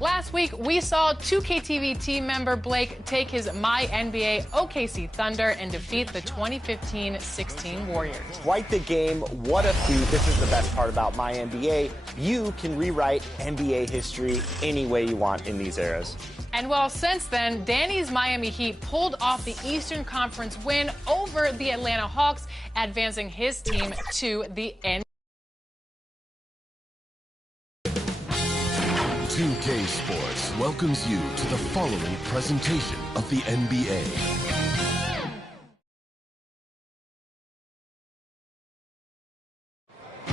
Last week, we saw 2KTV team member Blake take his My NBA OKC Thunder and defeat the 2015-16 Warriors. Quite the game. What a feat. This is the best part about My NBA. You can rewrite NBA history any way you want in these eras. And well, since then, Danny's Miami Heat pulled off the Eastern Conference win over the Atlanta Hawks, advancing his team to the NBA. 2K Sports welcomes you to the following presentation of the NBA.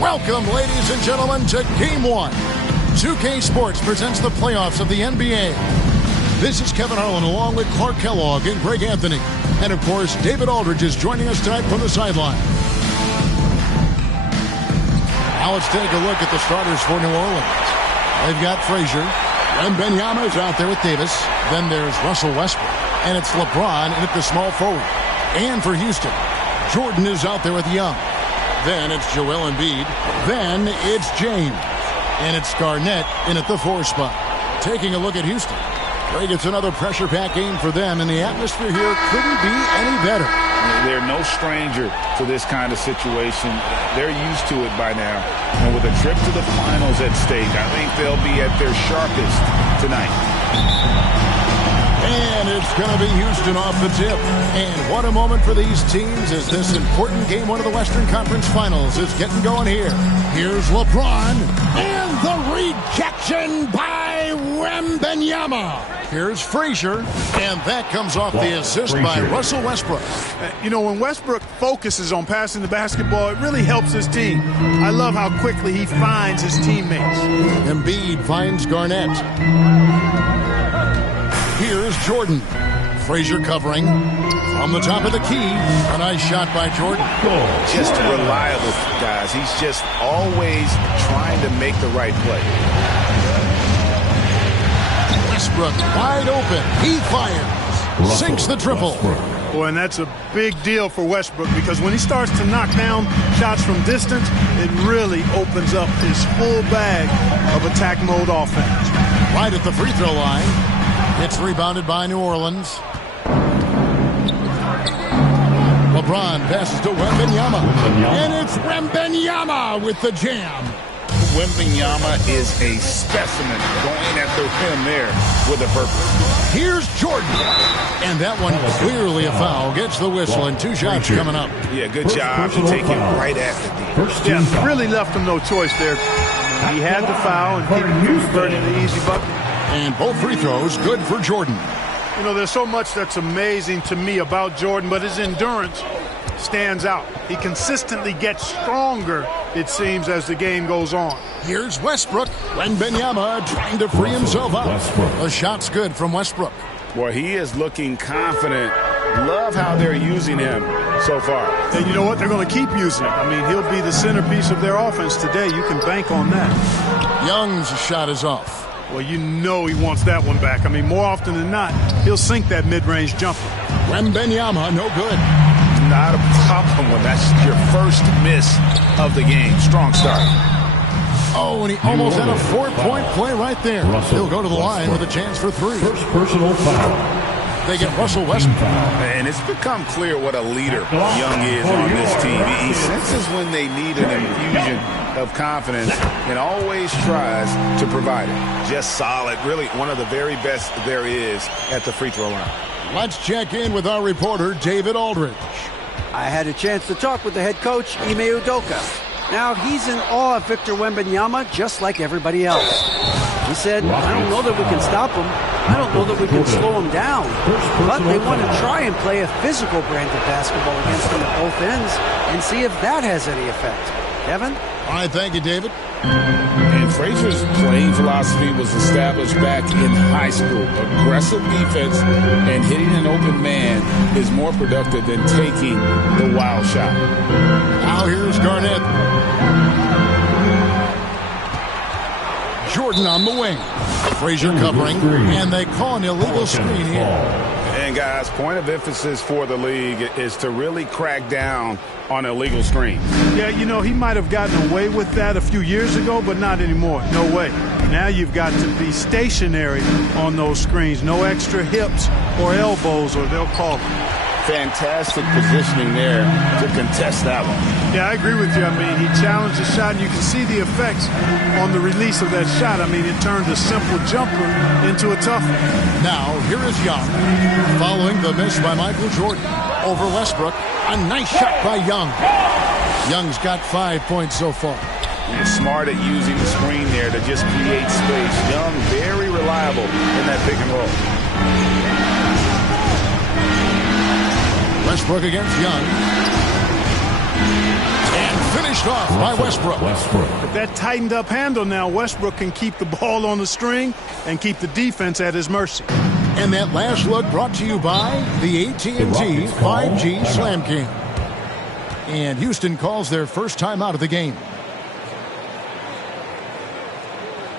Welcome, ladies and gentlemen, to Game 1. 2K Sports presents the playoffs of the NBA. This is Kevin Harlan along with Clark Kellogg and Greg Anthony. And, of course, David Aldridge is joining us tonight from the sideline. Now let's take a look at the starters for New Orleans. They've got Frazier. Wembanyama is out there with Davis. Then there's Russell Westbrook. And it's LeBron in at the small forward. And for Houston, Jordan is out there with Young. Then it's Joel Embiid. Then it's James. And it's Garnett in at the 4 spot. Taking a look at Houston. Greg, it's another pressure-packed game for them, and the atmosphere here couldn't be any better. They're no stranger to this kind of situation. They're used to it by now. And with a trip to the finals at stake, I think they'll be at their sharpest tonight. And it's going to be Houston off the tip. And what a moment for these teams as this important game, one of the Western Conference Finals, is getting going here. Here's LeBron. And the rejection by Wembanyama. Here's Frazier. And that comes off the assist by Russell Westbrook. You know, when Westbrook focuses on passing the basketball, it really helps his team. I love how quickly he finds his teammates. Embiid finds Garnett. Here's Jordan. Frazier covering from the top of the key. A nice shot by Jordan. Just reliable, guys. He's just always trying to make the right play. Westbrook wide open. He fires. Sinks the triple. Boy, and that's a big deal for Westbrook because when he starts to knock down shots from distance, it really opens up his full bag of attack mode offense. Right at the free throw line. It's rebounded by New Orleans. LeBron passes to Wembanyama. And it's Wembanyama with the jam. Wembanyama is a specimen going at the rim there with a purpose. Here's Jordan. And that one clearly a foul. Gets the whistle and 2 shots coming up. Yeah, good job to take him right at the D. Yeah, really left him no choice there. He had the foul and he converted the easy bucket. And both free throws good for Jordan. You know, there's so much that's amazing to me about Jordan, but his endurance stands out. He consistently gets stronger, it seems, as the game goes on. Here's Westbrook. Wembanyama trying to free himself up. The shot's good from Westbrook. Boy, he is looking confident. Love how they're using him so far. And you know what? They're going to keep using him. I mean, he'll be the centerpiece of their offense today. You can bank on that. Young's shot is off. Well, you know he wants that one back. I mean, more often than not, he'll sink that mid-range jumper. Wembanyama, no good. Not a problem when that's your first miss of the game. Strong start. Oh, and he almost had a 4-point play right there. He'll go to the line with a chance for 3. First personal foul. They get Russell Westbrook. And it's become clear what a leader Young is on this team. He senses when they need an infusion of confidence and always tries to provide it. Just solid. Really one of the very best there is at the free throw line. Let's check in with our reporter, David Aldridge. I had a chance to talk with the head coach, Ime Udoka. Now, he's in awe of Victor Wembanyama, just like everybody else. He said, I don't know that we can stop him. I don't know that we can slow him down. But they want to try and play a physical brand of basketball against him at both ends and see if that has any effect. Kevin? All right, thank you, David. And Frazier's playing philosophy was established back in high school. Aggressive defense and hitting an open man is more productive than taking the wild shot. Now here's Garnett. Jordan on the wing. Frazier covering, and they call an illegal screen here. And guys, point of emphasis for the league is to really crack down on illegal screens. Yeah, you know, he might have gotten away with that a few years ago, but not anymore. No way. Now you've got to be stationary on those screens. No extra hips or elbows, or they'll call it. Fantastic positioning there to contest that one. Yeah, I agree with you. I mean, he challenged the shot, and you can see the effects on the release of that shot. I mean, it turned a simple jumper into a tough one. Now, here is Young, following the miss by Michael Jordan over Westbrook. A nice shot by Young. Young's got 5 points so far. He's smart at using the screen there to just create space. Young, very reliable in that pick and roll. Westbrook against Young. And finished off by Westbrook. With that tightened up handle now, Westbrook can keep the ball on the string and keep the defense at his mercy. And that last look brought to you by the AT&T 5G Slam Cam. And Houston calls their first time out of the game.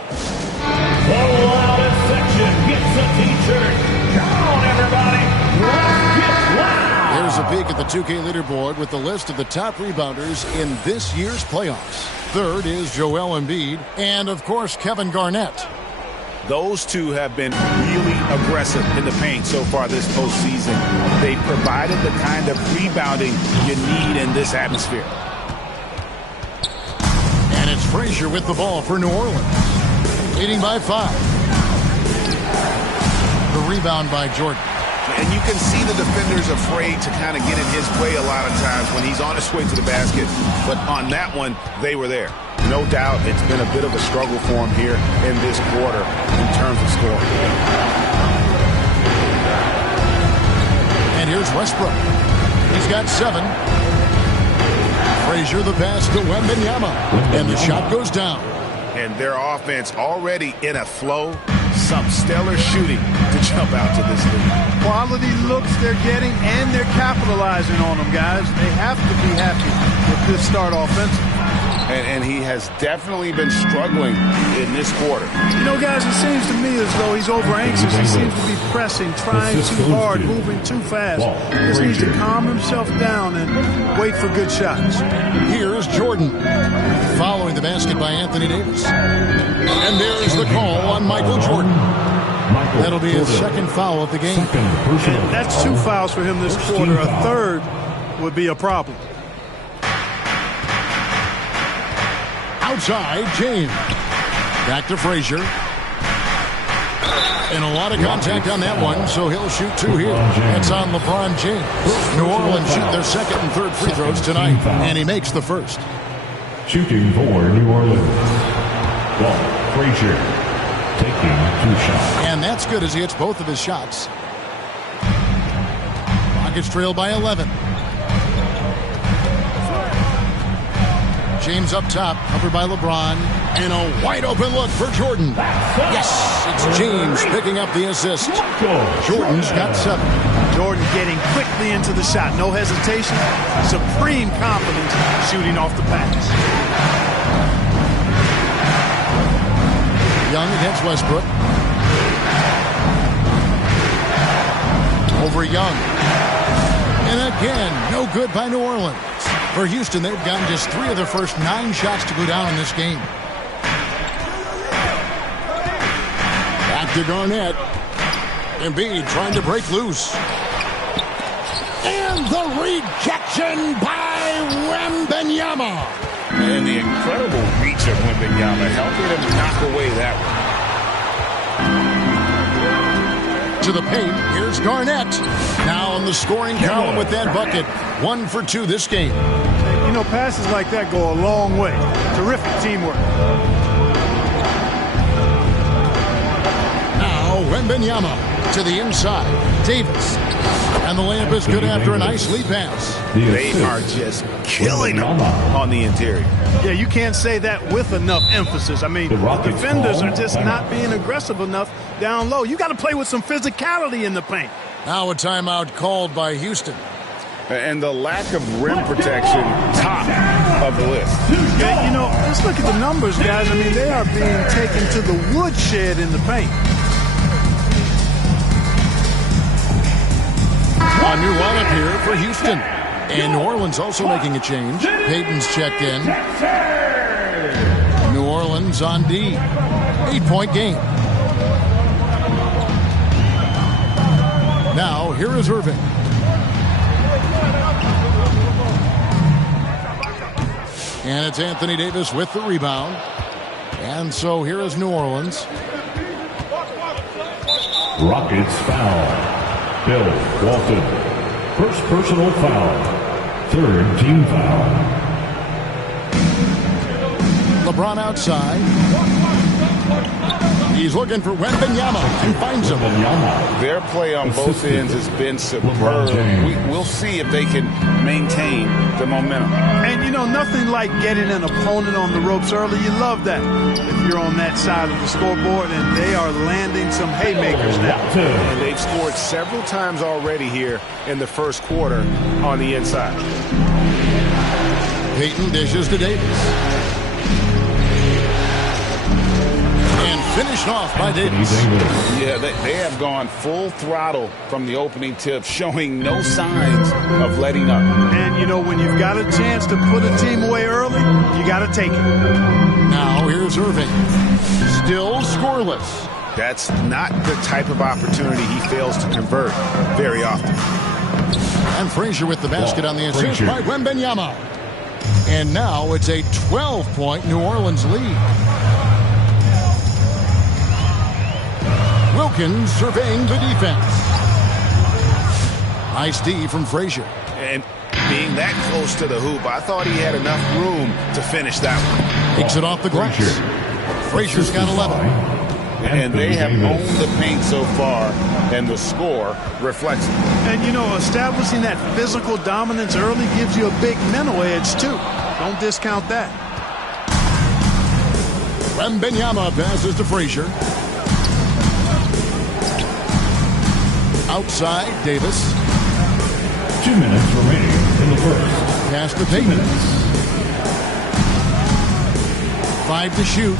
The loudest section gets a t-shirt. Come on, everybody. Let's get loud. Here's a peek at the 2K leaderboard with the list of the top rebounders in this year's playoffs. Third is Joel Embiid and, of course, Kevin Garnett. Those two have been really aggressive in the paint so far this postseason. They provided the kind of rebounding you need in this atmosphere. And it's Frazier with the ball for New Orleans, leading by 5. The rebound by Jordan. And you can see the defenders afraid to kind of get in his way a lot of times when he's on his way to the basket. But on that one, they were there. No doubt it's been a bit of a struggle for him here in this quarter in terms of scoring. And here's Westbrook. He's got 7. Frazier the pass to Wembanyama. And the shot goes down. And their offense already in a flow. Some stellar shooting to jump out to this lead. Quality looks they're getting, and they're capitalizing on them, guys. They have to be happy with this start offensively. And he has definitely been struggling in this quarter. You know, guys, it seems to me as though he's over-anxious. He seems to be pressing, trying too hard, moving too fast. He just needs to calm himself down and wait for good shots. Here is Jordan, following the basket by Anthony Davis. And there's the call on Michael Jordan. That'll be his second foul of the game. And that's 2 fouls for him this quarter. A third would be a problem. Outside, James. Back to Frazier. And a lot of contact on that one, so he'll shoot 2 here. That's on LeBron James. New Orleans shoot their second and third free throws tonight, and he makes the first. Shooting for New Orleans. Ball, Frazier taking 2 shots. And that's good as he hits both of his shots. Rockets trail by 11. James up top, covered by LeBron, and a wide open look for Jordan. Yes, it's James picking up the assist. Jordan's got 7. Jordan getting quickly into the shot. No hesitation. Supreme confidence shooting off the pass. Young against Westbrook. Over Young. And again, no good by New Orleans. For Houston, they've gotten just 3 of their first 9 shots to go down in this game. Back to Garnett. Embiid trying to break loose. And the rejection by Wembanyama. And the incredible reach of Wembanyama helping him knock away that one. To the paint, here's Garnett. Now on the scoring column with that bucket. 1 for 2 this game. you know, passes like that go a long way. Terrific teamwork. Now, Wembanyama to the inside. Davis. And the layup is good after a nice lead pass. They are just killing them on the interior. Yeah, you can't say that with enough emphasis. I mean, the defenders are just not being aggressive enough down low. You got to play with some physicality in the paint. Now a timeout called by Houston. And the lack of rim protection, top of the list. Yeah, you know, just look at the numbers, guys. I mean, they are being taken to the woodshed in the paint. A new lineup here for Houston. And New Orleans also making a change. Payton's checked in. New Orleans on D. 8-point game. Now, here is Irving. And it's Anthony Davis with the rebound. And so here is New Orleans. Rockets foul. Bill Walton. First personal foul. Third team foul. LeBron outside. He's looking for Wembanyama and finds him. Their play on both ends has been superb. We'll see if they can maintain the momentum. And, you know, nothing like getting an opponent on the ropes early. You love that if you're on that side of the scoreboard, and they are landing some haymakers now. And they've scored several times already here in the first quarter on the inside. Payton dishes to Davis. Finished off by Davis. Yeah, they have gone full throttle from the opening tip, showing no signs of letting up. And, you know, when you've got a chance to put a team away early, you got to take it. Now here's Irving. Still scoreless. That's not the type of opportunity he fails to convert very often. And Frazier with the basket on the assist by Wembanyama. And now it's a 12-point New Orleans lead. Wilkins surveying the defense. Nice D from Frazier. And being that close to the hoop, I thought he had enough room to finish that one. Takes it off the glass. Frazier's got 11. And they have owned the paint so far, and the score reflects it. And, you know, establishing that physical dominance early gives you a big mental edge, too. Don't discount that. Wembanyama passes to Frazier. Outside, Davis. 2 minutes remaining in the first. Pass to Payton. 5 to shoot.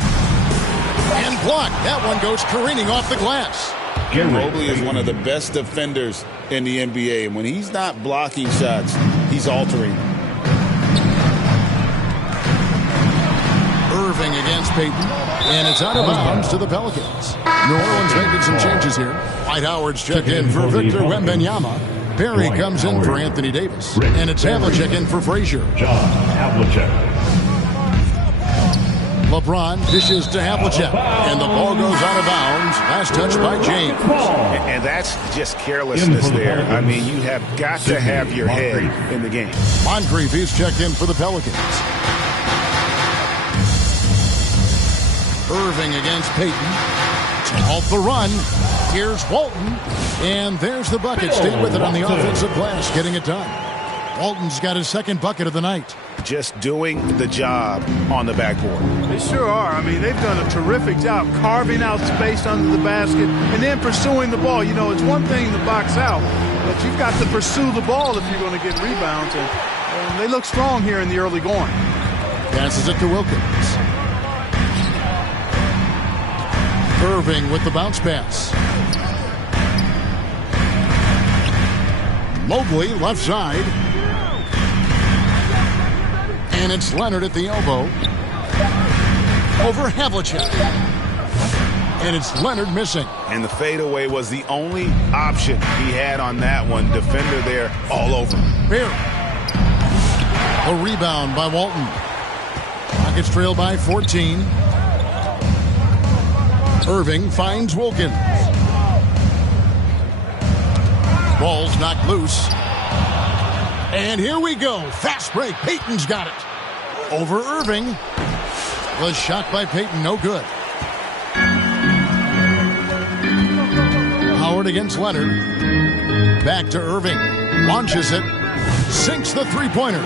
And blocked. That one goes careening off the glass. Mobley is one of the best defenders in the NBA. And when he's not blocking shots, he's altering. Irving against Payton. And it's out of bounds to the Pelicans. New Orleans making some changes here. Dwight Howard's checked in for Victor Wembanyama. Perry comes in for Anthony Davis. And it's Havlicek in for Frazier. John Havlicek. LeBron dishes to Havlicek. And the ball goes out of bounds. Last touch by James. And that's just carelessness there. I mean, you have got to have your head in the game. Moncrief is checked in for the Pelicans. Irving against Payton. To halt the run. Here's Walton. And there's the bucket. Stay with it on the offensive glass. Getting it done. Walton's got his second bucket of the night. Just doing the job on the backboard. They sure are. I mean, they've done a terrific job carving out space under the basket and then pursuing the ball. You know, it's one thing to box out, but you've got to pursue the ball if you're going to get rebounds. And they look strong here in the early going. Passes it to Wilkins. Irving with the bounce pass. Mobley left side. And it's Leonard at the elbow. Over Havlicek. And it's Leonard missing. And the fadeaway was the only option he had on that one. Defender there all over. Barry. A rebound by Walton. Rockets trail by 14. Irving finds Wilkins. Ball's knocked loose. And here we go. Fast break. Payton's got it. Over Irving. Was shot by Payton. No good. Howard against Leonard. Back to Irving. Launches it. Sinks the three-pointer.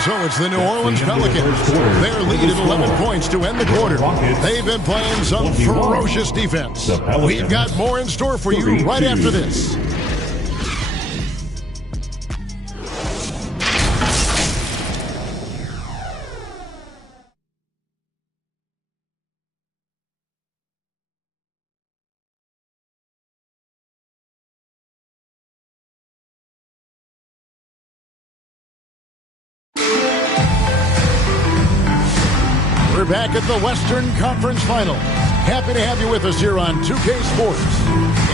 So it's the New Orleans Pelicans. Their lead at 11 points to end the quarter. They've been playing some ferocious defense. We've got more in store for you right after this. We're back at the Western Conference Final. Happy to have you with us here on 2K Sports.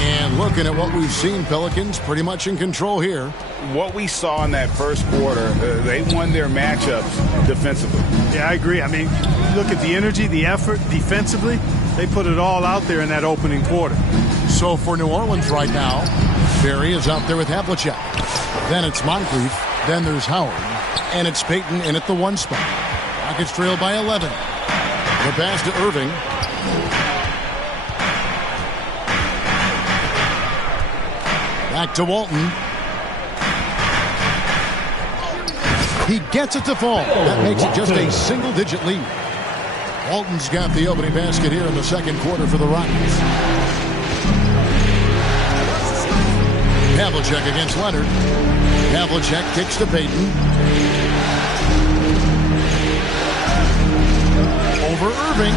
And looking at what we've seen, Pelicans pretty much in control here. What we saw in that first quarter, they won their matchups defensively. Yeah, I agree. I mean, look at the energy, the effort defensively. They put it all out there in that opening quarter. So for New Orleans right now, Barry is out there with Havlicek. Then it's Moncrief. Then there's Howard. And it's Payton in at the 1 spot. Rockets trail by 11. The pass to Irving. Back to Walton. He gets it to fall. That makes it just a single-digit lead. Walton's got the opening basket here in the second quarter for the Rockets. Havlicek against Leonard. Havlicek kicks to Payton. Over Irving.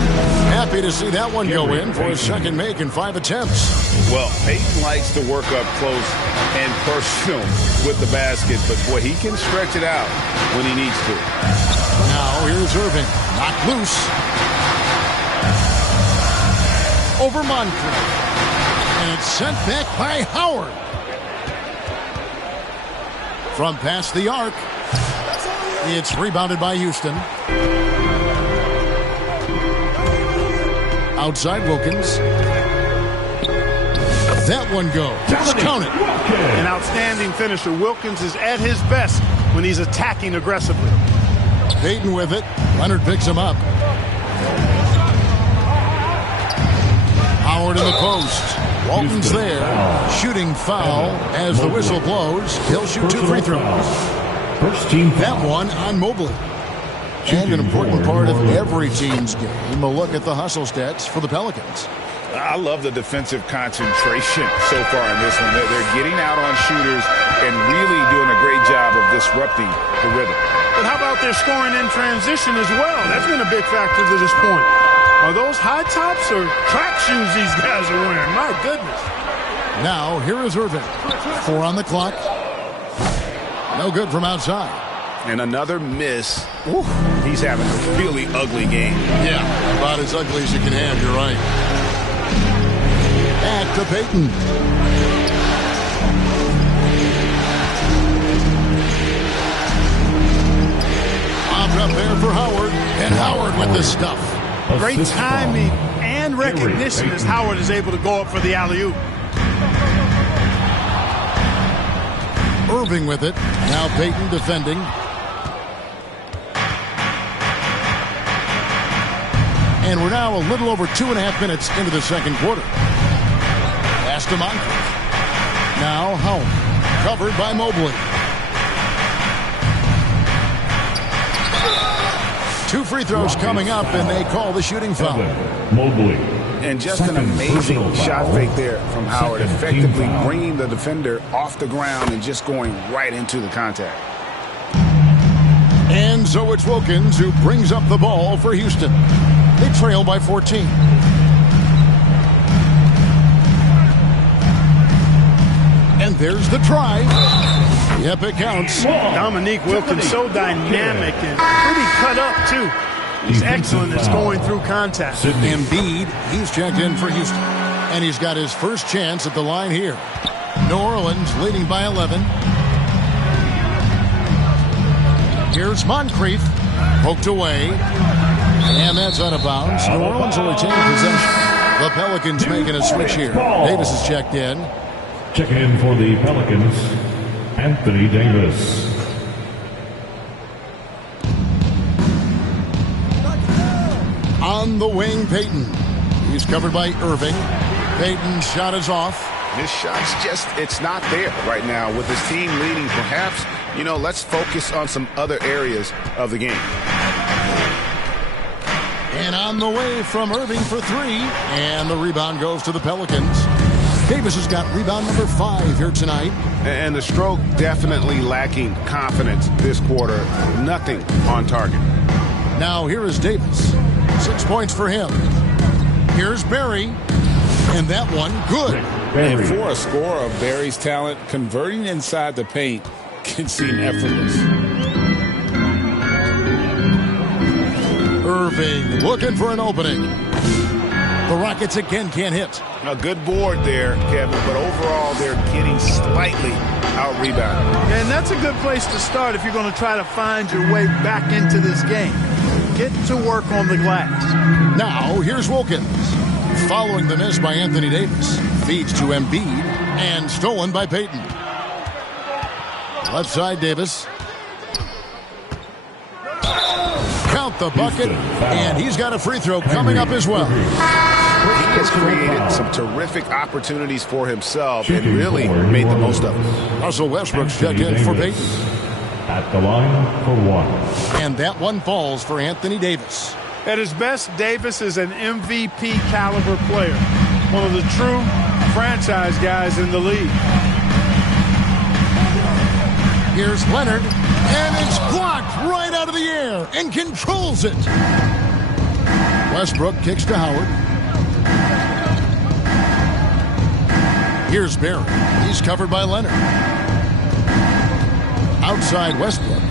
Happy to see that one go in for his second make in 5 attempts. Well, Payton likes to work up close and personal with the basket, but boy, he can stretch it out when he needs to. Now here's Irving. Knocked loose. Over Moncrief. And it's sent back by Howard. From past the arc. It's rebounded by Houston. Outside Wilkins. That one goes. Just count it. An outstanding finisher. Wilkins is at his best when he's attacking aggressively. Payton with it. Leonard picks him up. Howard in the post. Walton's there. Shooting foul as the whistle blows. He'll shoot 2 free throws. First team That one on Mobley. And an important part of every team's game, a look at the hustle stats for the Pelicans. I love the defensive concentration so far in this one. They're getting out on shooters and really doing a great job of disrupting the rhythm. But how about their scoring in transition as well? That's been a big factor to this point. Are those high tops or track shoes these guys are wearing? My goodness. Now, here is Irving. 4 on the clock. No good from outside. And another miss. Ooh, he's having a really ugly game. Yeah, about as ugly as you can have, you're right. Back to Payton. Popped up there for Howard. And Howard with the stuff. Great timing and recognition as Howard is able to go up for the alley-oop. Irving with it. Now Payton defending. And we're now a little over 2.5 minutes into the second quarter. Pass to Moncrief. Now Howard. Covered by Mobley. 2 free throws coming up, and they call the shooting foul. Mobley. And just an amazing shot fake there from Howard, effectively bringing the defender off the ground and just going right into the contact. And so it's Wilkins who brings up the ball for Houston. They trail by 14. And there's the try. Yep, it counts. Dominique Wilkins, so dynamic and pretty cut up, too. He's excellent at going through contact. Embiid, he's checked in for Houston. And he's got his first chance at the line here. New Orleans leading by 11. Here's Moncrief. Poked away. And that's out of bounds. New Orleans will retain possession. The Pelicans making a switch here. Davis is checked in. Check in for the Pelicans, Anthony Davis. On the wing, Payton. He's covered by Irving. Payton's shot is off. His shot's it's not there right now. With his team leading, perhaps, let's focus on some other areas of the game. And on the way from Irving for three. And the rebound goes to the Pelicans. Davis has got rebound number 5 here tonight. And the stroke definitely lacking confidence this quarter. Nothing on target. Now here is Davis. 6 points for him. Here's Barry. And that one, good. And for a scorer of Barry's talent, converting inside the paint can seem effortless. Irving looking for an opening. The Rockets again can't hit. A good board there, Kevin, but overall they're getting slightly out-rebounded. And that's a good place to start if you're going to try to find your way back into this game. Get to work on the glass. Now, here's Wilkins. Following the miss by Anthony Davis. Feeds to Embiid and stolen by Payton. Left side, Davis. Count the bucket, and he's got a free throw coming up as well. He has created some terrific opportunities for himself and really made the most of it. Russell Westbrook's checked in for Payton. At the line for 1. And that one falls for Anthony Davis. At his best, Davis is an MVP caliber player. One of the true franchise guys in the league. Here's Leonard, and it's blocked right out of the air and controls it. Westbrook kicks to Howard. Here's Barry. He's covered by Leonard. Outside Westbrook.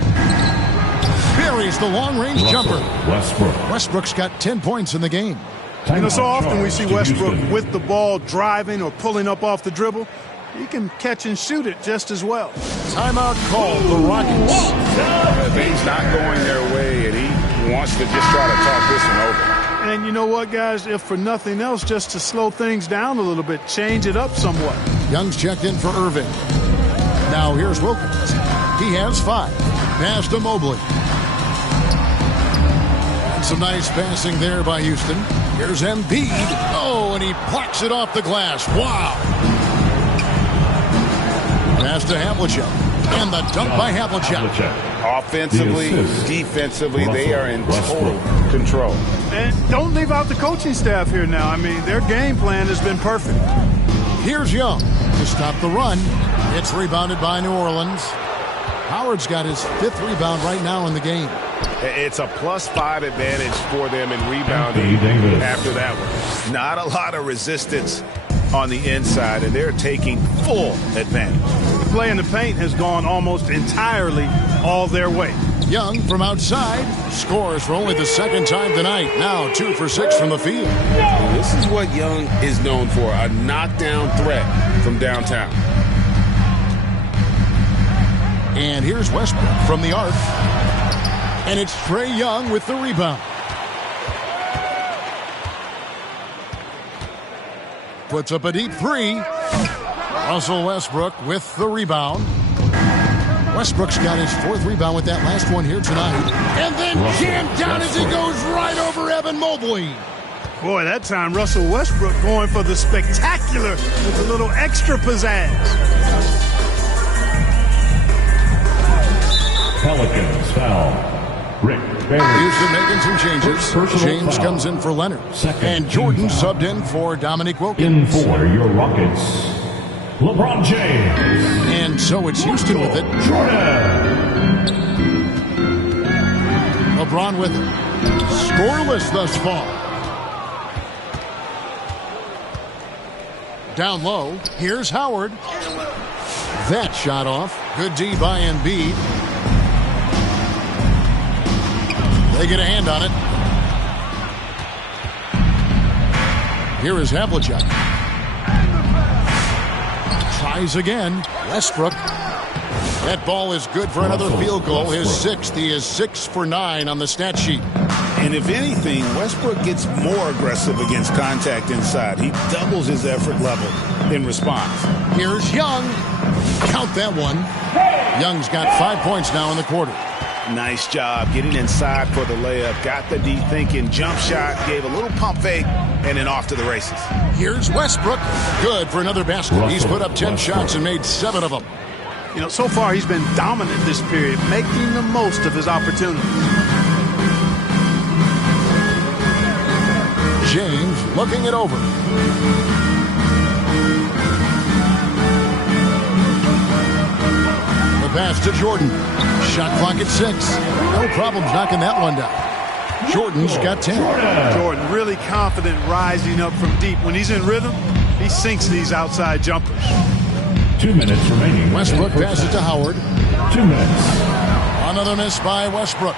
Barry's the long-range jumper. Westbrook's got 10 points in the game. So often we see Westbrook with the ball driving or pulling up off the dribble. He can catch and shoot it just as well. Timeout called the Rockets. Things not going their way, and he wants to just try to talk this one over. And you know what, guys? If for nothing else, just to slow things down a little bit, change it up somewhat. Young's checked in for Irving. Now here's Wilkins. He has 5. Pass to Mobley. And some nice passing there by Houston. Here's Embiid. Oh, and he blocks it off the glass. Wow. Pass to Havlicek. And the dunk by Havlicek. Offensively, defensively, they are in total control. And don't leave out the coaching staff here now. I mean, their game plan has been perfect. Here's Young to stop the run. It's rebounded by New Orleans. Howard's got his 5th rebound right now in the game. It's a +5 advantage for them in rebounding after that one. Not a lot of resistance on the inside, and they're taking full advantage. The play in the paint has gone almost entirely all their way. Young from outside scores for only the 2nd time tonight. Now 2 for 6 from the field. This is what Young is known for, a knockdown threat from downtown. And here's Westbrook from the arc. And it's Trae Young with the rebound. Puts up a deep 3. Russell Westbrook with the rebound. Westbrook's got his 4th rebound with that last one here tonight. And then jammed down as he goes right over Evan Mobley. Boy, that time Russell Westbrook going for the spectacular with a little extra pizzazz. Pelicans foul. Rick Barry. Houston making some changes. James foul. Comes in for Leonard. And Jordan subbed in for Dominique Wilkins. In for your Rockets, LeBron James. And so it's Houston with it. Jordan. LeBron with it. Scoreless thus far. Down low. Here's Howard. That shot off. Good D by Embiid. They get a hand on it. Here is Havlicek. Tries again. Westbrook. That ball is good for another field goal, his 6th. He is 6 for 9 on the stat sheet. And if anything, Westbrook gets more aggressive against contact inside. He doubles his effort level in response. Here's Young. Count that one. Young's got 5 points now in the quarter. Nice job getting inside for the layup. Got the deep thinking jump shot, gave a little pump fake, and then off to the races. Here's Westbrook. Good for another basket. He's put up 10 shots and made 7 of them. You know, so far he's been dominant this period, making the most of his opportunities. James looking it over. The pass to Jordan. Shot clock at 6. No problems knocking that one down. Jordan's got 10. Jordan really confident rising up from deep. When he's in rhythm, he sinks these outside jumpers. 2 minutes remaining. Westbrook passes to Howard. 2 minutes. Another miss by Westbrook.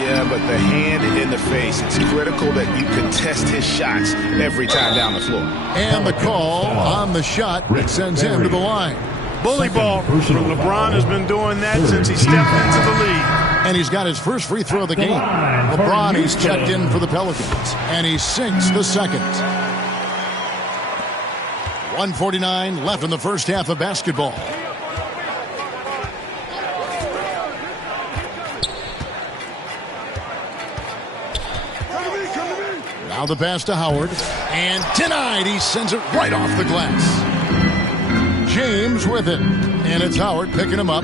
Yeah, but the hand in the face, it's critical that you contest his shots every time down the floor. And the call on the shot that sends him to the line. Bully ball from LeBron has been doing that since he stepped into the league. And he's got his first free throw of the game. LeBron, he's checked in for the Pelicans. And he sinks the second. 1:49 left in the first half of basketball. Now the pass to Howard. And denied. He sends it right off the glass. James with it. And it's Howard picking him up.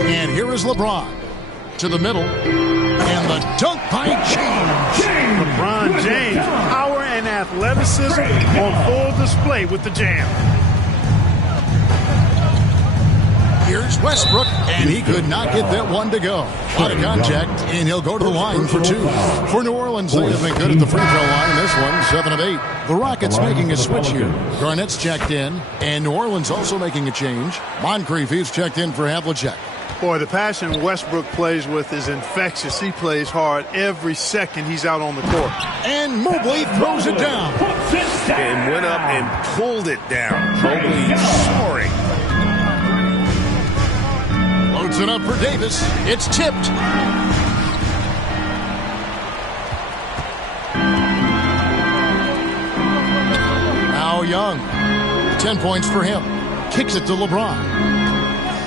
And here is LeBron. To the middle. And the dunk by James. LeBron James, power and athleticism on full display with the jam. Here's Westbrook, and he could not get that one to go. Out of contact, and he'll go to the line for 2. For New Orleans, they have been good at the free throw line in this one, 7 of 8. The Rockets making a switch here. Garnett's checked in, and New Orleans also making a change. Moncrief, he's checked in for Havlicek. Boy, the passion Westbrook plays with is infectious. He plays hard every second he's out on the court. And Mobley throws it down. And went up and pulled it down. Mobley soaring. Loads it up for Davis. It's tipped. Now Young. 10 points for him. Kicks it to LeBron.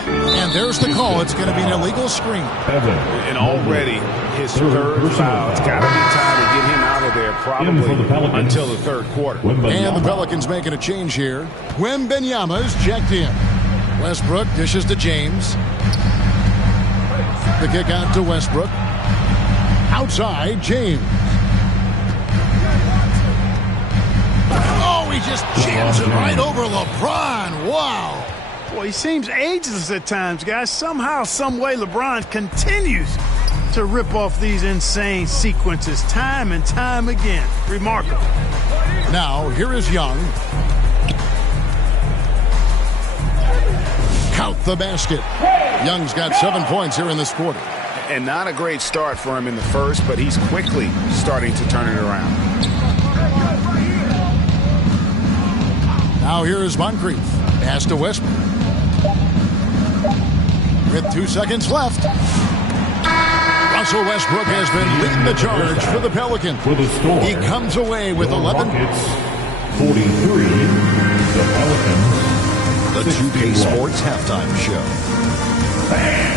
And there's the call. It's going to be an illegal screen. And already his third foul. It's got to be time to get him out of there probably until the third quarter. And the Pelicans making a change here. Wembanyama's checked in. Westbrook dishes to James. The kick out to Westbrook. Outside, James. Oh, he just jams it right over LeBron. Wow. Boy, he seems ageless at times, guys. Somehow, some way, LeBron continues to rip off these insane sequences time and time again. Remarkable. Now, here is Young. Count the basket. Young's got 7 points here in this quarter. And not a great start for him in the first, but he's quickly starting to turn it around. Now here is Moncrief. Pass to Westbrook. With 2 seconds left. Russell Westbrook has been leading the charge for the Pelicans. He comes away with 11. 43. The Pelicans. The 2K Sports Halftime Show.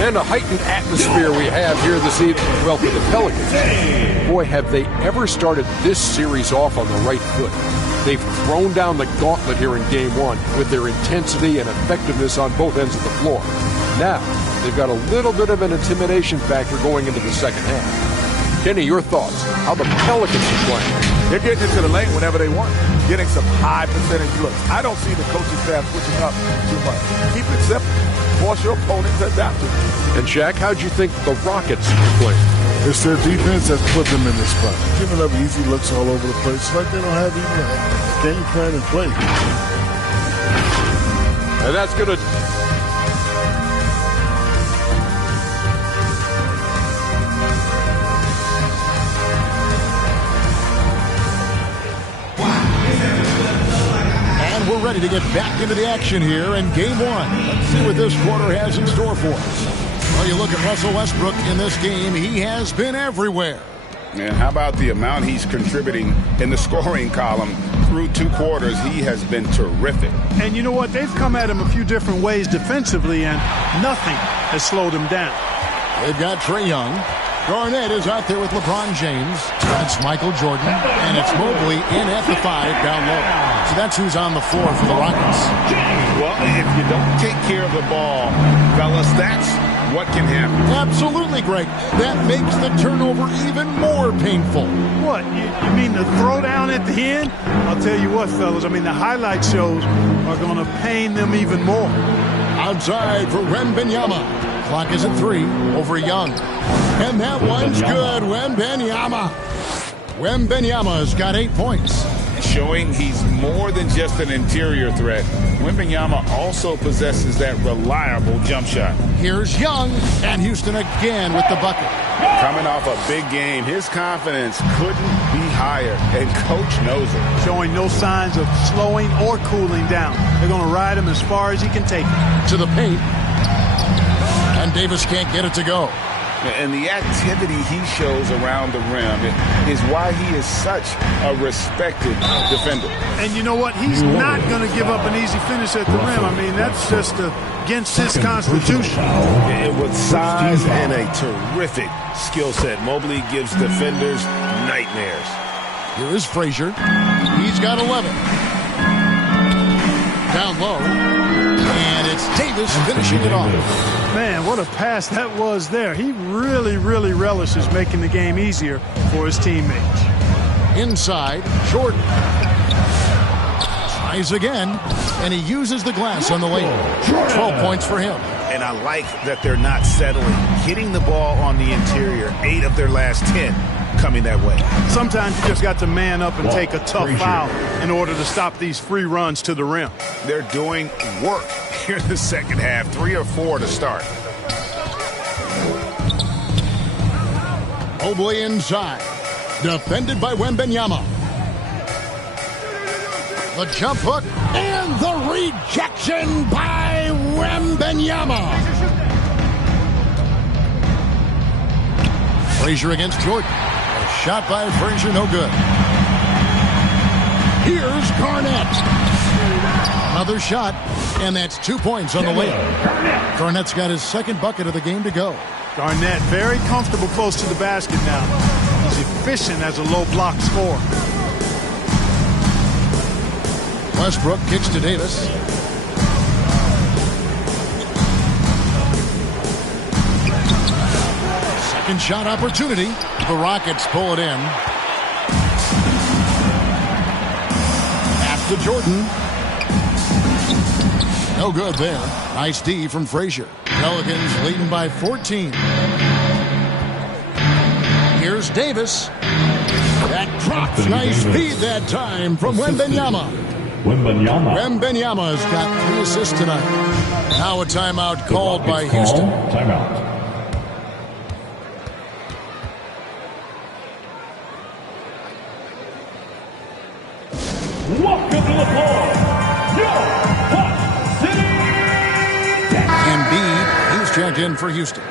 And a heightened atmosphere we have here this evening. Well, for the Pelicans, boy, have they ever started this series off on the right foot. They've thrown down the gauntlet here in Game 1 with their intensity and effectiveness on both ends of the floor. Now, they've got a little bit of an intimidation factor going into the second half. Kenny, your thoughts? How the Pelicans are playing? They're getting into the lane whenever they want, getting some high percentage looks. I don't see the coaching staff switching up too much. Keep it simple. Force your opponent to adapt to it. And Shaq, how'd you think the Rockets are playing? It's their defense that's put them in this spot. Giving up easy looks all over the place. It's like they don't have even a game plan in play. And that's going to... we're ready to get back into the action here in game one. Let's see what this quarter has in store for us. Well, you look at Russell Westbrook in this game, he has been everywhere. And how about the amount he's contributing in the scoring column through 2 quarters? He has been terrific. And you know what? They've come at him a few different ways defensively, and nothing has slowed him down. They've got Trae Young. Garnett is out there with LeBron James. That's Michael Jordan. And it's Mobley in at the 5 down low. So that's who's on the floor for the Rockets. Well, if you don't take care of the ball, fellas, that's what can happen. Absolutely, Greg. That makes the turnover even more painful. What? You mean the throwdown at the end? I'll tell you what, fellas. I mean, the highlight shows are going to pain them even more. Outside for Wembanyama. Clock is at 3 over Young. And that one's good. Wembanyama. Wembanyama's got 8 points. Showing he's more than just an interior threat. Wembanyama also possesses that reliable jump shot. Here's Young, and Houston again with the bucket. Coming off a big game, his confidence couldn't be higher, and coach knows it. Showing no signs of slowing or cooling down. They're going to ride him as far as he can take it. To the paint. And Davis can't get it to go. And the activity he shows around the rim is why he is such a respected defender. And you know what? He's not going to give up an easy finish at the rim. I mean, that's just against his constitution. And with size and a terrific skill set, Mobley gives defenders nightmares. Here is Frazier. He's got 11. Down low. And it's Davis finishing it off. Man, what a pass that was there. He really, really relishes making the game easier for his teammates. Inside, Jordan. Tries again, and he uses the glass on the lane. 12 points for him. And I like that they're not settling. Hitting the ball on the interior, 8 of their last 10 coming that way. Sometimes you just got to man up and take a tough foul in order to stop these free runs to the rim. They're doing work here in the second half, 3 or 4 to start. Mobley inside, defended by Wembanyama. The jump hook and the rejection by Wembanyama. Frazier against Jordan. A shot by Frazier, no good. Here's Garnett. Another shot, and that's 2 points on the lane. Garnett's got his second bucket of the game to go. Garnett very comfortable close to the basket now. He's efficient as a low block scorer. Westbrook kicks to Davis. Second shot opportunity. The Rockets pull it in. Pass to Jordan. No good there. Nice D from Frazier. Pelicans leading by 14. Here's Davis. That drops. Nice feed that time from Wembanyama. Wembanyama's got 3 assists tonight. Now a timeout called by Houston. Timeout. Welcome to the floor, your Hot City. Embiid, he's checked in for Houston.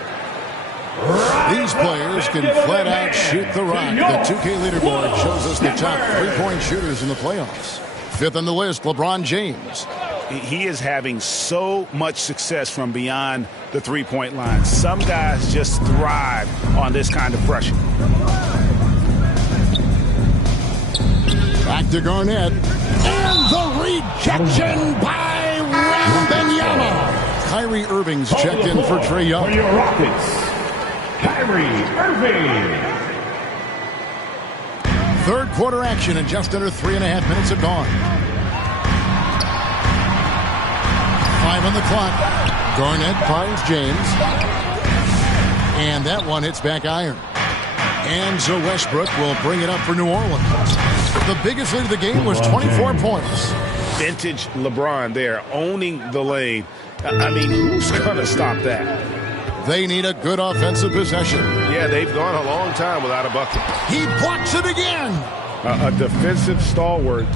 These players can flat out shoot the rock. The 2K leaderboard shows us the top 3-point shooters in the playoffs. 5th on the list, LeBron James. He is having so much success from beyond the 3-point line. Some guys just thrive on this kind of pressure. Back to Garnett. And the rejection by Wembanyama. Kyrie Irving's checked in for Trae Young. For your Rockets, Kyrie Irving. Third quarter action in just under 3.5 minutes have gone. 5 on the clock. Garnett finds James. And that one hits back iron. And so Westbrook will bring it up for New Orleans. The biggest lead of the game was 24 points. Vintage LeBron there, owning the lane. I mean, who's going to stop that? They need a good offensive possession. Yeah, they've gone a long time without a bucket. He blocks it again. a defensive stalwart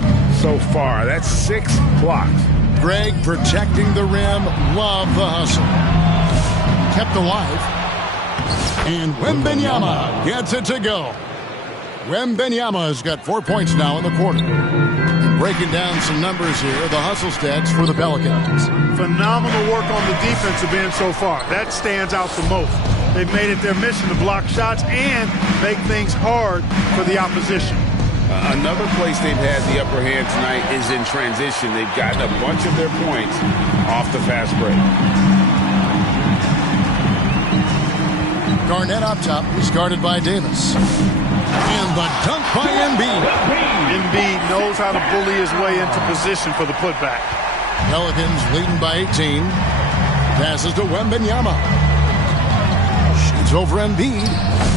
so far. That's 6 blocks. Greg protecting the rim. Love the hustle. Kept alive. And Wembanyama gets it to go. Wembanyama has got 4 points now in the quarter. And breaking down some numbers here, the hustle stats for the Pelicans. Phenomenal work on the defensive end so far. That stands out the most. They've made it their mission to block shots and make things hard for the opposition. Another place they've had the upper hand tonight is in transition. They've gotten a bunch of their points off the fast break. Garnett up top. He's guarded by Davis. And the dunk by Embiid. Embiid knows how to bully his way into position for the putback. Pelicans leading by 18. Passes to Wembanyama. Shoots over Embiid.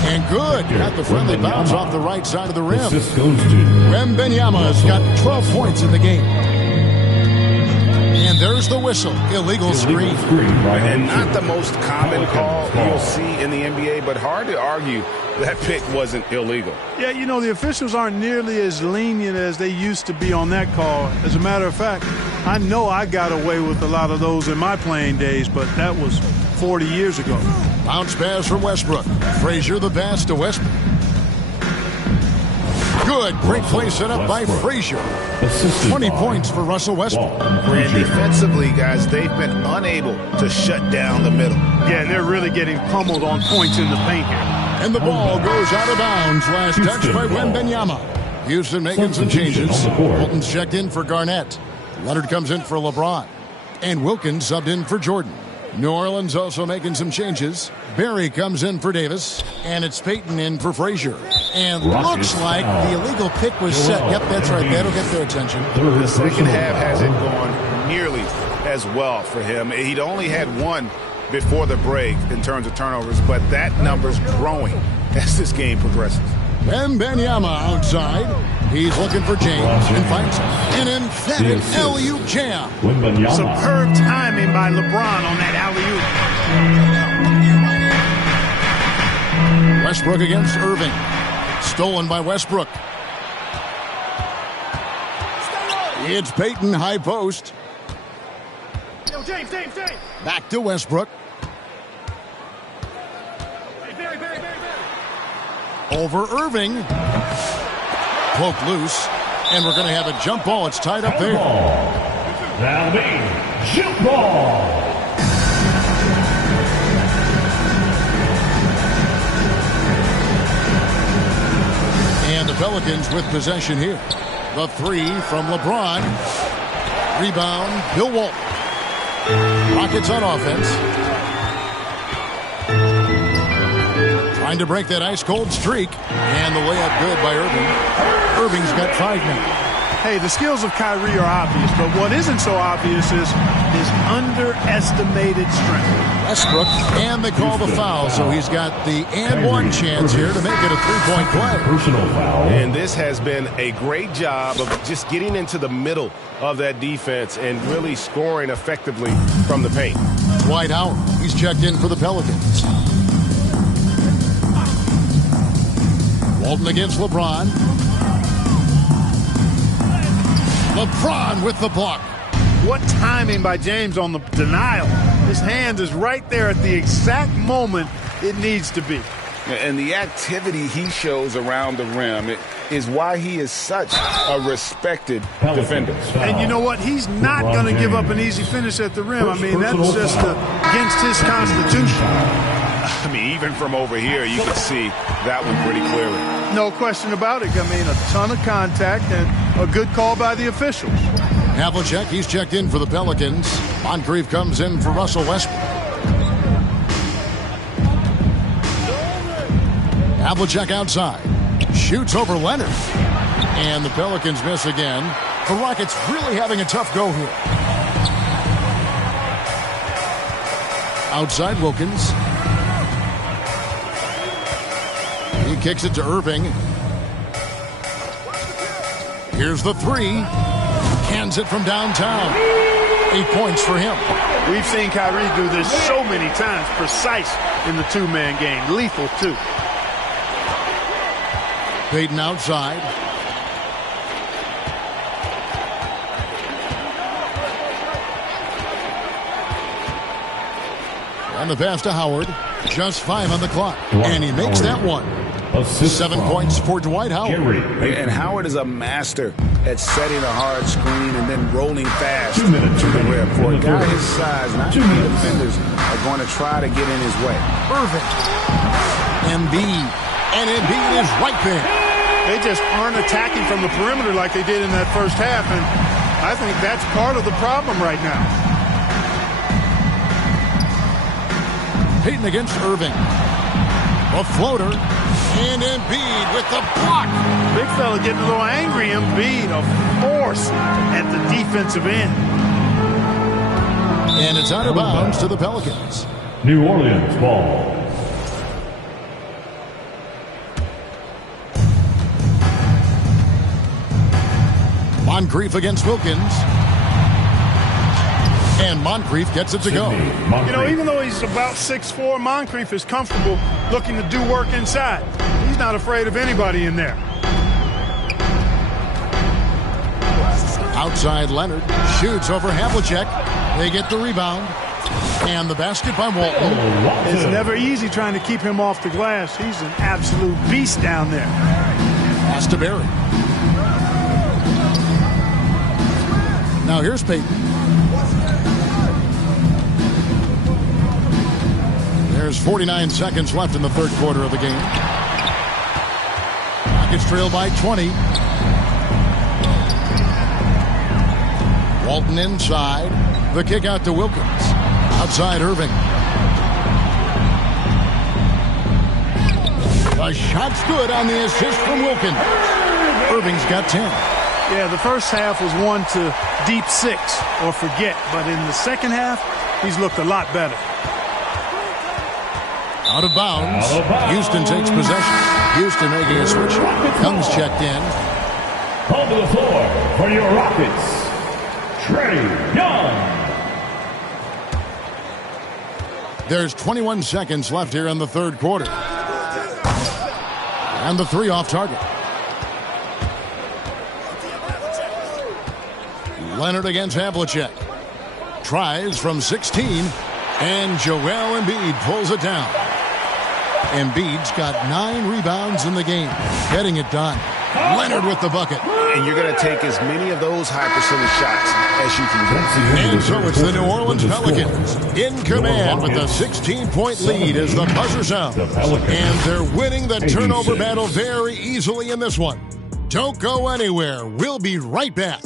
And good. Got the friendly bounce off the right side of the rim. Wembanyama has got 12 points in the game. And there's the whistle. Illegal screen. And not the most common call you'll see in the NBA, but hard to argue that pick wasn't illegal. Yeah, you know, the officials aren't nearly as lenient as they used to be on that call. As a matter of fact, I know I got away with a lot of those in my playing days, but that was 40 years ago. Bounce pass from Westbrook. Frazier the pass to Westbrook. Good. Great play set up by Frazier. 20 points for Russell Westbrook. And defensively, guys, they've been unable to shut down the middle. Yeah, and they're really getting pummeled on points in the paint here. And the ball goes out of bounds. Last touch by Wembanyama. Houston making some changes. Bolton's checked in for Garnett. Leonard comes in for LeBron. And Wilkins subbed in for Jordan. New Orleans also making some changes. Barry comes in for Davis. And it's Payton in for Frazier. And looks like the illegal pick was set. Yep, that's right. That'll get their attention. The second half hasn't gone nearly as well for him. He'd only had one before the break in terms of turnovers, but that number's growing as this game progresses. Wembanyama outside. He's looking for James and finds him. An emphatic alley-oop jam. Superb timing by LeBron on that alley-oop. Westbrook against Irving. Stolen by Westbrook. It's Payton, high post. Yo, James. Back to Westbrook. Barry. Over Irving. Cloak loose. And we're going to have a jump ball. It's tied up there. That'll be jump ball. And the Pelicans with possession here. The three from LeBron. Rebound, Bill Walton. Rockets on offense. Trying to break that ice-cold streak. And the layup good by Irving. Irving's got 5 now. Hey, the skills of Kyrie are obvious, but what isn't so obvious is his underestimated strength. Westbrook, and they call the foul, so he's got the and one chance here to make it a 3-point play. Personal foul. And this has been a great job of just getting into the middle of that defense and really scoring effectively from the paint. Dwight Howard, he's checked in for the Pelicans. Walton against LeBron. LeBron with the block. What timing by James on the denial. His hand is right there at the exact moment it needs to be. And the activity he shows around the rim is why he is such a respected defender. And you know what? He's not going to give up an easy finish at the rim. I mean, that's just against his constitution. I mean, even from over here, you can see that one pretty clearly. No question about it. I mean, a ton of contact and a good call by the officials. Havlicek, he's checked in for the Pelicans. Moncrief comes in for Russell Westbrook. Havlicek outside. Shoots over Leonard. And the Pelicans miss again. The Rockets really having a tough go here. Outside Wilkins. He kicks it to Irving. Here's the three. Cans it from downtown. 8 points for him. We've seen Kyrie do this so many times. Precise in the two-man game. Lethal, too. Payton outside. And the pass to Howard. Just 5 on the clock. And he makes that one. 7 points for Dwight Howard. And Howard is a master at setting a hard screen and then rolling fast to the rim. For a guy his size, not many defenders are going to try to get in his way. Irving. Embiid. And Embiid is right there. They just aren't attacking from the perimeter like they did in that first half, and I think that's part of the problem right now. Payton against Irving. A floater. And Embiid with the block. Big fella getting a little angry. Embiid, a force at the defensive end. And it's out of bounds to the Pelicans. New Orleans ball. Moncrief against Wilkins. And Moncrief gets it to go. You know, even though he's about 6'4", Moncrief is comfortable looking to do work inside. He's not afraid of anybody in there. Outside Leonard shoots over Havlicek. They get the rebound. And the basket by Walton. It's never easy trying to keep him off the glass. He's an absolute beast down there. Pass to Barry. Now here's Payton. There's 49 seconds left in the third quarter of the game. Rockets trail by 20. Walton inside. The kick out to Wilkins. Outside Irving. The shot's good on the assist from Wilkins. Irving's got 10. Yeah, the first half was one to deep 6 or forget. But in the second half, he's looked a lot better. Out of bounds. Houston takes possession. Houston making a switch. Young's checked in. On to the floor for your Rockets, Trae Young. There's 21 seconds left here in the third quarter. And the 3 off target. Leonard against Havlicek. Tries from 16. And Joel Embiid pulls it down. Embiid's got 9 rebounds in the game. Getting it done. Leonard with the bucket. And you're going to take as many of those high percentage shots as you can get. And so it's the New Orleans Pelicans in command with a 16-point lead as the buzzer sounds. And they're winning the turnover battle very easily in this one. Don't go anywhere. We'll be right back.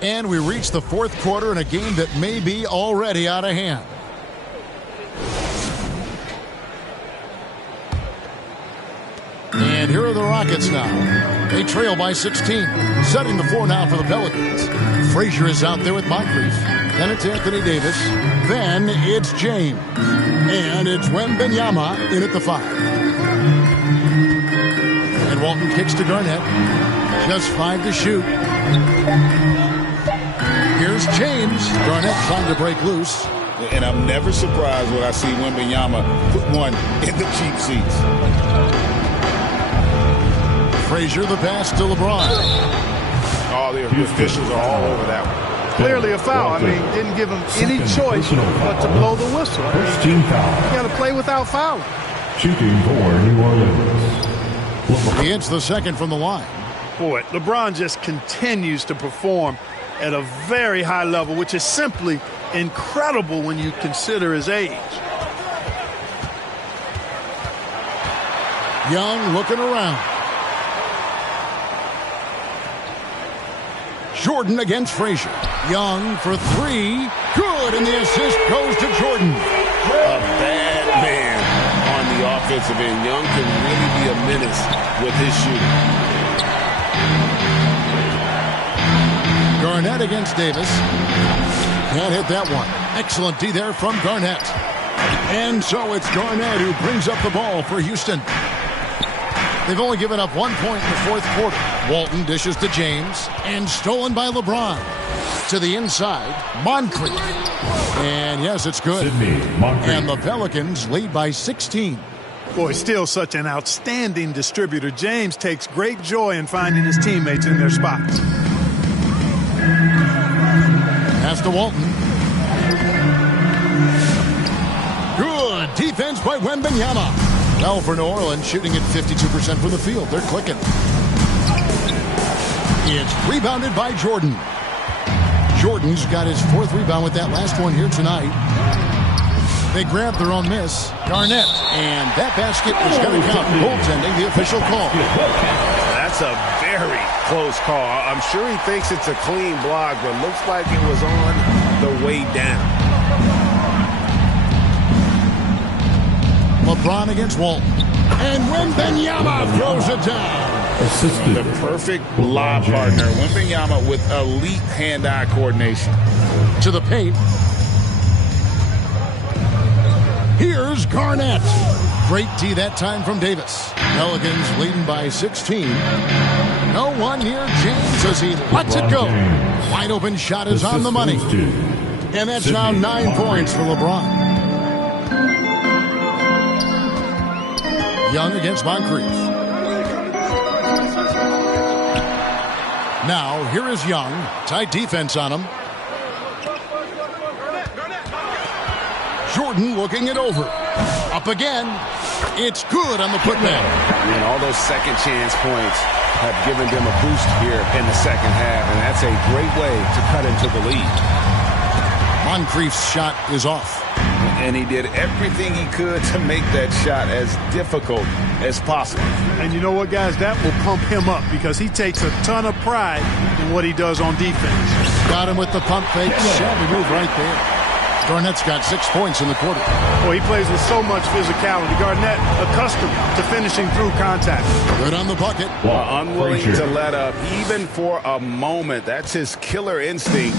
And we reach the fourth quarter in a game that may be already out of hand. And here are the Rockets now. They trail by 16. Setting the floor now for the Pelicans. Frazier is out there with Moncrief. Then it's Anthony Davis. Then it's James. And it's Wembanyama in at the 5. And Walton kicks to Garnett. Just 5 to shoot. Here's James. Garnett trying to break loose. And I'm never surprised when I see Wembanyama put one in the cheap seats. Frazier, the pass to LeBron. Oh, the officials are all over that one. Clearly a foul. I mean, didn't give him any choice but to blow the whistle. First team foul. You got to play without fouling. Shooting for New Orleans. He hits the second from the line. Boy, LeBron just continues to perform at a very high level, which is simply incredible when you consider his age. Young looking around. Jordan against Frazier. Young for 3. Good, and the assist goes to Jordan. A bad man on the offensive end. Young can really be a menace with his shooting. Garnett against Davis. Can't hit that one. Excellent D there from Garnett. And so it's Garnett who brings up the ball for Houston. They've only given up 1 point in the fourth quarter. Walton dishes to James. And stolen by LeBron. To the inside, Moncrief. And yes, it's good. And the Pelicans lead by 16. Boy, still such an outstanding distributor. James takes great joy in finding his teammates in their spots. Pass to Walton. Good defense by Wembanyama. Now for New Orleans, shooting at 52% from the field. They're clicking. It's rebounded by Jordan. Jordan's got his 4th rebound with that last one here tonight. They grab their own miss. Garnett. And that basket is going to count. Goaltending, the official call. That's a very close call. I'm sure he thinks it's a clean block, but looks like it was on the way down. LeBron against Walton. And Wembanyama throws it down. The perfect lob partner. Wembanyama with elite hand-eye coordination. To the paint. Here's Garnett. Great D that time from Davis. Pelicans leading by 16. No one near James as he lets it go. Wide open shot is on the money. And that's now 9 points for LeBron. Young against Moncrief. Now, here is Young. Tight defense on him. Jordan looking it over. Up again. It's good on the putback. And all those second chance points have given them a boost here in the second half, and that's a great way to cut into the lead. Moncrief's shot is off. And he did everything he could to make that shot as difficult as possible. And you know what, guys? That will pump him up because he takes a ton of pride in what he does on defense. Got him with the pump fake. Shabby move right there. Garnett's got 6 points in the quarter. Boy, he plays with so much physicality. Garnett accustomed to finishing through contact. Good on the bucket. Unwilling to let up even for a moment. That's his killer instinct,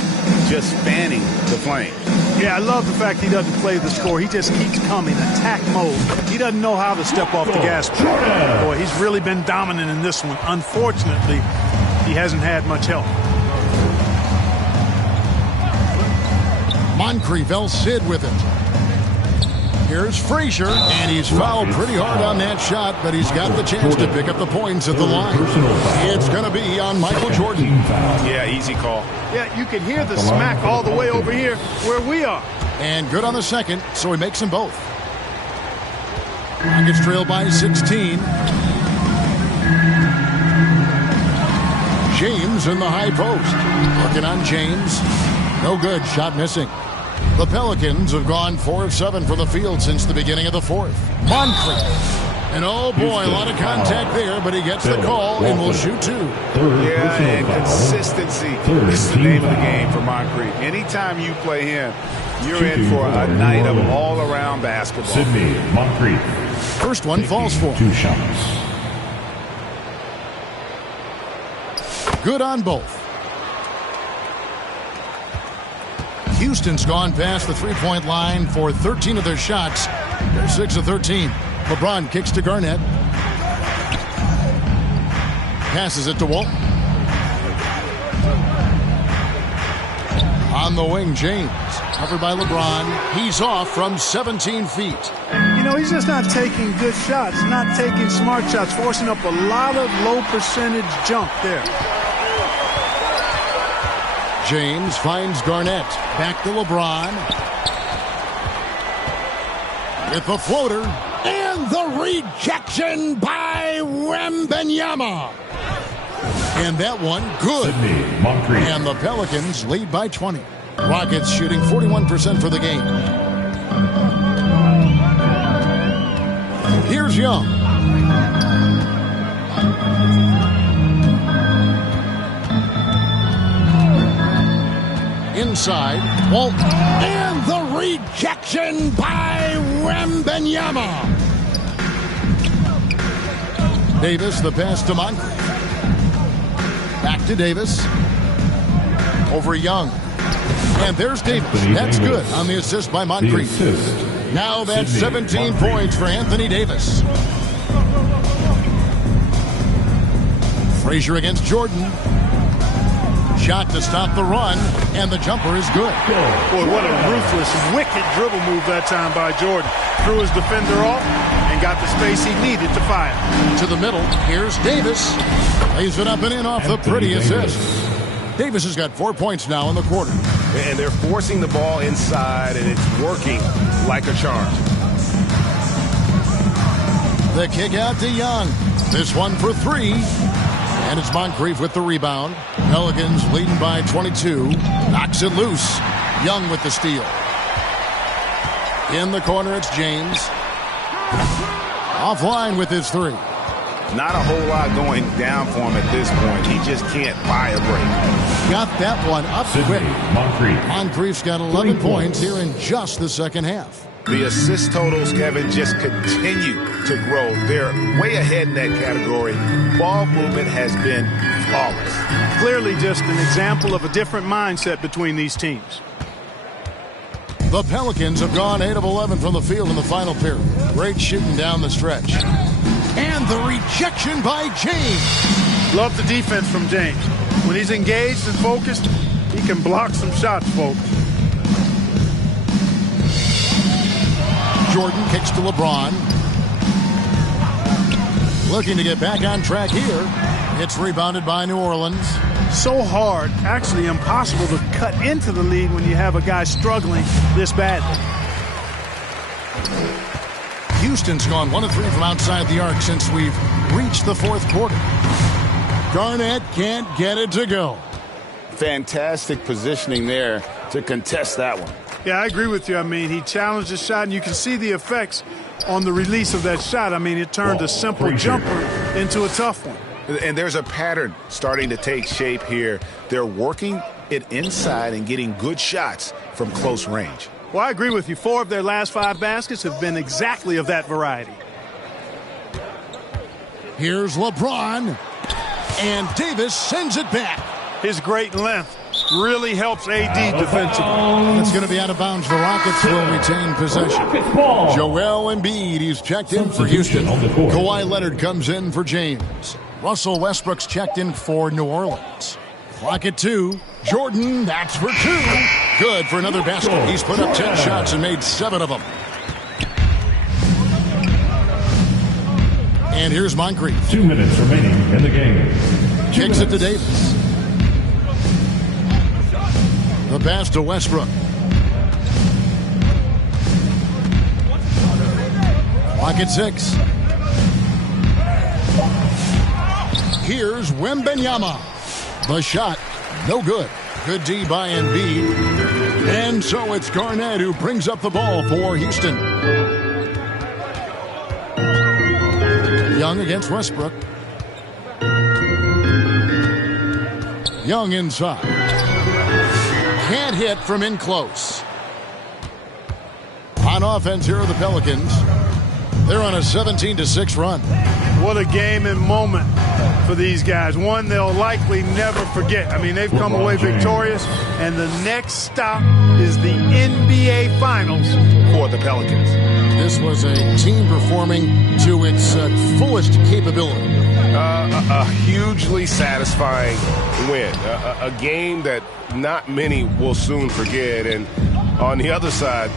just fanning the flames. Yeah, I love the fact he doesn't play the score. He just keeps coming, attack mode. He doesn't know how to step off the gas. Boy, he's really been dominant in this one. Unfortunately, he hasn't had much help. Moncrief, El Cid with it. Here's Frazier, and he's fouled pretty hard on that shot, but he's got the chance to pick up the points at the line. It's going to be on Michael Jordan. Yeah, easy call. Yeah, you can hear the smack all the way over here where we are. And good on the second, so he makes them both. Rockets trail by 16. James in the high post. Working on James. No good, shot missing. The Pelicans have gone 4 of 7 from the field since the beginning of the fourth. Moncrief. And oh boy, a lot of contact there, but he gets the call and will shoot 2. Yeah, and consistency is the name of the game for Moncrief. Anytime you play him, you're in for a night of all-around basketball. Sidney Moncrief. First one falls for 2 shots. Good on both. Houston's gone past the three-point line for 13 of their shots. They're 6 of 13. LeBron kicks to Garnett. Passes it to Walton. On the wing, James. Covered by LeBron. He's off from 17 feet. You know, he's just not taking good shots, not taking smart shots, forcing up a lot of low percentage jump there. James finds Garnett. Back to LeBron. With the floater. And the rejection by Wembanyama. And that one good. And the Pelicans lead by 20. Rockets shooting 41% for the game. Here's Young. Inside, Walton, and the rejection by Wembanyama. Davis, the pass to Moncrief. Back to Davis. Over Young. And there's Davis. That's good on the assist by Moncrief. Now that's 17 points for Anthony Davis. Frazier against Jordan. Shot to stop the run, and the jumper is good. Boy, what a ruthless, wicked dribble move that time by Jordan. Threw his defender off and and got the space he needed to fire. To the middle, here's Davis. Lays it up and in off the pretty assist. Davis has got 4 points now in the quarter. And they're forcing the ball inside, and it's working like a charm. The kick out to Young. This one for 3. And it's Moncrief with the rebound. Pelicans leading by 22. Knocks it loose. Young with the steal. In the corner, it's James. Offline with his 3. Not a whole lot going down for him at this point. He just can't buy a break. Got that one up quick. Moncrief's got 11 points here in just the second half. The assist totals, Kevin, just continue to grow. They're way ahead in that category. Ball movement has been flawless. Clearly just an example of a different mindset between these teams. The Pelicans have gone 8 of 11 from the field in the final period. Great shooting down the stretch. And the rejection by James. Love the defense from James. When he's engaged and focused, he can block some shots, folks. Jordan kicks to LeBron. Looking to get back on track here. It's rebounded by New Orleans. So hard, actually impossible to cut into the lead when you have a guy struggling this badly. Houston's gone 1 of 3 from outside the arc since we've reached the fourth quarter. Garnett can't get it to go. Fantastic positioning there to contest that one. Yeah, I agree with you. I mean, he challenged the shot, and you can see the effects on the release of that shot. I mean, it turned a simple jumper into a tough one. And there's a pattern starting to take shape here. They're working it inside and getting good shots from close range. Well, I agree with you. 4 of their last 5 baskets have been exactly of that variety. Here's LeBron. And Davis sends it back. His great length really helps AD defensively. It's going to be out of bounds. The Rockets will retain possession. Joel Embiid, he's checked in for Houston. Kawhi Leonard comes in for James. Russell Westbrook's checked in for New Orleans. Clock at 2. Jordan, that's for 2. Good for another basket. He's put up 10 shots and made 7 of them. And here's Moncrief. 2 minutes remaining in the game. Kicks it to Davis. The pass to Westbrook. Clock at 6. Here's Wembanyama. The shot, no good. Good D by Embiid. And so it's Garnett who brings up the ball for Houston. Young against Westbrook. Young inside. Can't hit from in close. On offense, here are the Pelicans. They're on a 17-6 run. What a game and moment for these guys. One they'll likely never forget. I mean, they've come away victorious, and the next stop is the NBA Finals for the Pelicans. This was a team performing to its fullest capability. A hugely satisfying win. A game that not many will soon forget. And on the other side,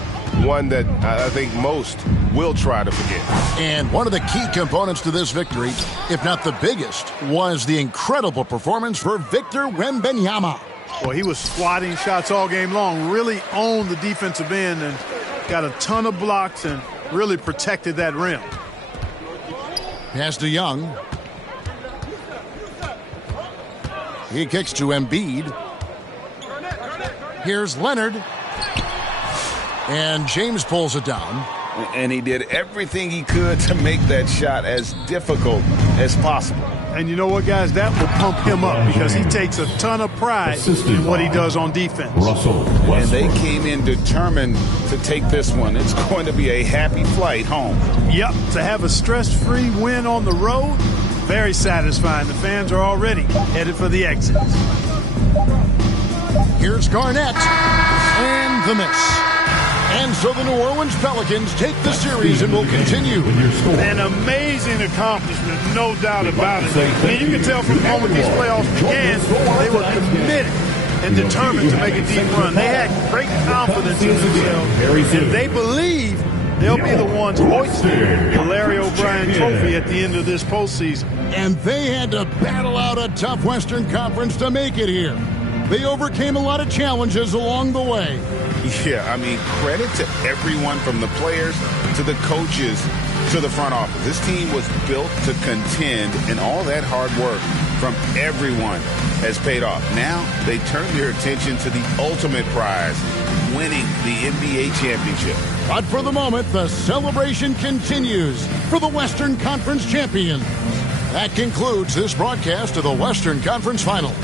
one that I think most will try to forget. And one of the key components to this victory, if not the biggest, was the incredible performance for Victor Wembanyama. Well, he was swatting shots all game long, really owned the defensive end and got a ton of blocks and really protected that rim. Pass to Young. He kicks to Embiid. Here's Leonard. And James pulls it down. And he did everything he could to make that shot as difficult as possible. And you know what, guys? That will pump him up because he takes a ton of pride in what he does on defense. And they came in determined to take this one. It's going to be a happy flight home. Yep, to have a stress-free win on the road, very satisfying. The fans are already headed for the exits. Here's Garnett. And the miss. And so the New Orleans Pelicans take the series and will continue. An amazing accomplishment, no doubt about it. I mean, you can tell from the moment these playoffs began, they were committed and determined to make a deep run. They had great confidence in themselves, and they believe they'll be the ones hoisting the Larry O'Brien trophy at the end of this postseason. And they had to battle out a tough Western Conference to make it here. They overcame a lot of challenges along the way. Yeah, I mean, credit to everyone from the players to the coaches to the front office. This team was built to contend, and all that hard work from everyone has paid off. Now they turn their attention to the ultimate prize, winning the NBA championship. But for the moment, the celebration continues for the Western Conference champions. That concludes this broadcast of the Western Conference Finals.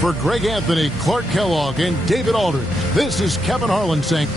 For Greg Anthony, Clark Kellogg, and David Aldridge, this is Kevin Harlan saying